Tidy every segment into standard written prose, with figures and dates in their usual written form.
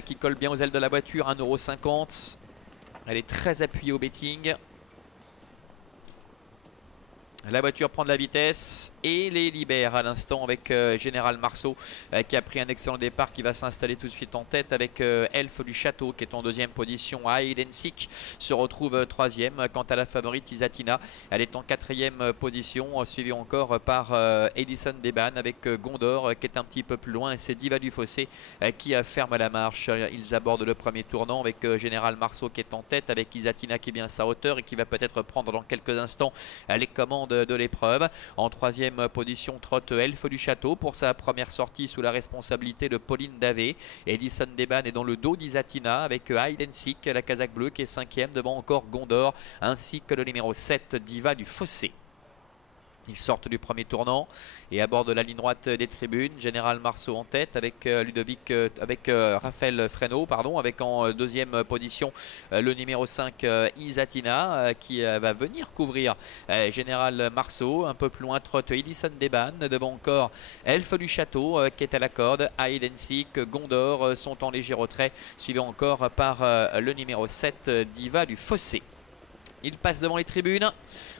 Qui colle bien aux ailes de la voiture, 1,50 €. Elle est très appuyée au betting. La voiture prend de la vitesse et les libère à l'instant avec Général Marceau qui a pris un excellent départ, qui va s'installer tout de suite en tête avec Elfe du Château qui est en deuxième position. Hide and Seek se retrouve troisième. Quant à la favorite Isatina, elle est en quatrième position, suivie encore par Edison Deban avec Gondor qui est un petit peu plus loin, et c'est Diva du Fossé qui ferme la marche. Ils abordent le premier tournant avec Général Marceau qui est en tête, avec Isatina qui est bien à sa hauteur et qui va peut-être prendre dans quelques instants les commandes de l'épreuve. En troisième position trotte Elfe du Château pour sa première sortie sous la responsabilité de Pauline Davé. Edison Deban est dans le dos d'Isatina avec Hide and Seek, la casaque bleue, qui est cinquième, devant encore Gondor ainsi que le numéro 7 Diva du Fossé. Ils sortent du premier tournant et abordent la ligne droite des tribunes. Général Marceau en tête avec Raphaël Fresneau, avec en deuxième position le numéro 5 Isatina qui va venir couvrir Général Marceau. Un peu plus loin trotte Edison Deban, devant encore Elfe du Château qui est à la corde. Hide and Seek, Gondor sont en léger retrait, suivi encore par le numéro 7 Diva du Fossé. Il passe devant les tribunes.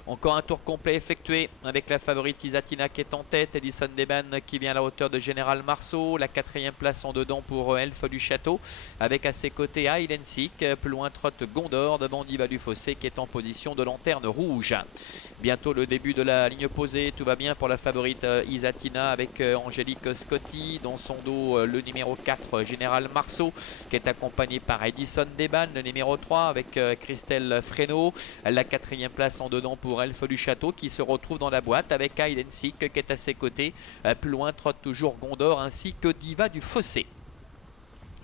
Encore un tour complet effectué avec la favorite Isatina qui est en tête. Edison Deban qui vient à la hauteur de Général Marceau. La quatrième place en dedans pour Elfe du Château, avec à ses côtés Hide and Seek. Plus loin trotte Gondor devant Diva du Fossé qui est en position de lanterne rouge. Bientôt le début de la ligne opposée. Tout va bien pour la favorite Isatina avec Angélique Scotti. Dans son dos le numéro 4 Général Marceau qui est accompagné par Edison Deban, le numéro 3 avec Christelle Fresneau. La quatrième place en dedans pour Elfe du Château qui se retrouve dans la boîte avec Hide and Seek qui est à ses côtés. Plus loin trotte toujours Gondor ainsi que Diva du Fossé.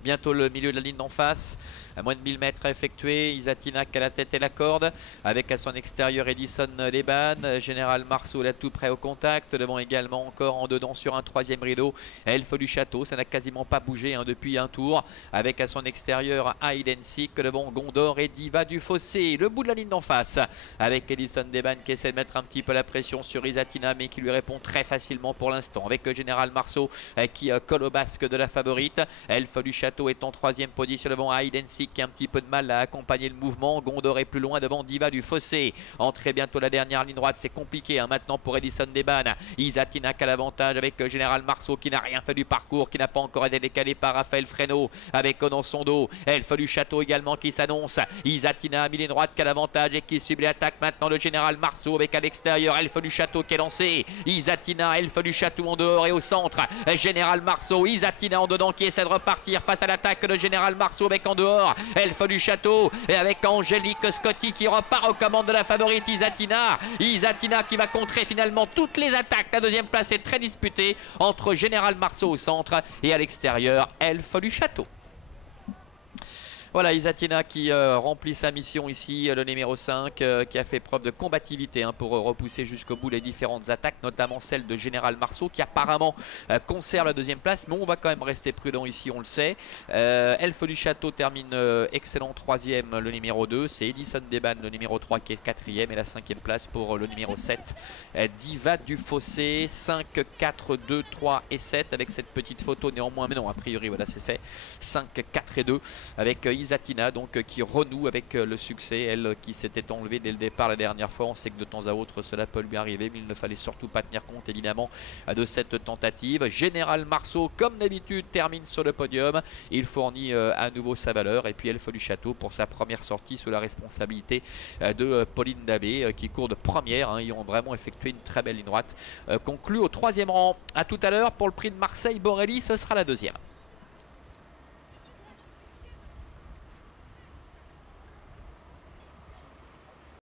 Bientôt le milieu de la ligne d'en face, à moins de 1000 mètres à effectuer. Isatina qui a la tête et la corde, avec à son extérieur Edison Deban. Général Marceau là tout près au contact, devant également encore en dedans sur un troisième rideau Elfe du Château. Ça n'a quasiment pas bougé depuis un tour, avec à son extérieur Hide and Seek devant Gondor et Diva du Fossé. Le bout de la ligne d'en face avec Edison Deban qui essaie de mettre un petit peu la pression sur Isatina, mais qui lui répond très facilement pour l'instant, avec Général Marceau qui colle au basque de la favorite. Elfe du Château est en troisième position devant Hide and Seek qui a un petit peu de mal à accompagner le mouvement. Gondor est plus loin devant Diva du Fossé. Entrée bientôt la dernière ligne droite, c'est compliqué maintenant pour Edison Deban. Isatina qui a l'avantage avec Général Marceau qui n'a rien fait du parcours, qui n'a pas encore été décalé par Raphaël Fresneau, avec dans son dos Elfe du Château également qui s'annonce. Isatina a mis ligne droite qui a l'avantage et qui subit l'attaque maintenant de Général Marceau, avec à l'extérieur Elfe du Château qui est lancé. Isatina, Elfe du Château en dehors et au centre Général Marceau. Isatina en dedans qui essaie de repartir face à l'attaque de Général Marceau, avec en dehors Elfe du Château et avec Angélique Scotti qui repart aux commandes de la favorite Isatina. Isatina qui va contrer finalement toutes les attaques. La deuxième place est très disputée entre Général Marceau au centre et à l'extérieur Elfe du Château. Voilà Isatina qui remplit sa mission ici, le numéro 5 qui a fait preuve de combativité pour repousser jusqu'au bout les différentes attaques, notamment celle de Général Marceau qui apparemment conserve la deuxième place, mais on va quand même rester prudent ici, on le sait. Elfe du Château termine excellent troisième, le numéro 2, c'est Edison Deban le numéro 3 qui est quatrième, et la cinquième place pour le numéro 7 Diva du Fossé. 5, 4, 2, 3 et 7 avec cette petite photo néanmoins, mais non, a priori voilà, c'est fait. 5, 4 et 2 avec Isatina donc qui renoue avec le succès, elle qui s'était enlevée dès le départ la dernière fois. On sait que de temps à autre cela peut lui arriver, mais il ne fallait surtout pas tenir compte évidemment de cette tentative. Général Marceau comme d'habitude termine sur le podium, il fournit à nouveau sa valeur, et puis Elfe du Château pour sa première sortie sous la responsabilité de Pauline Davé qui court de première. Ils ont vraiment effectué une très belle ligne droite, conclut au troisième rang. A tout à l'heure pour le prix de Marseille Borelli, ce sera la deuxième.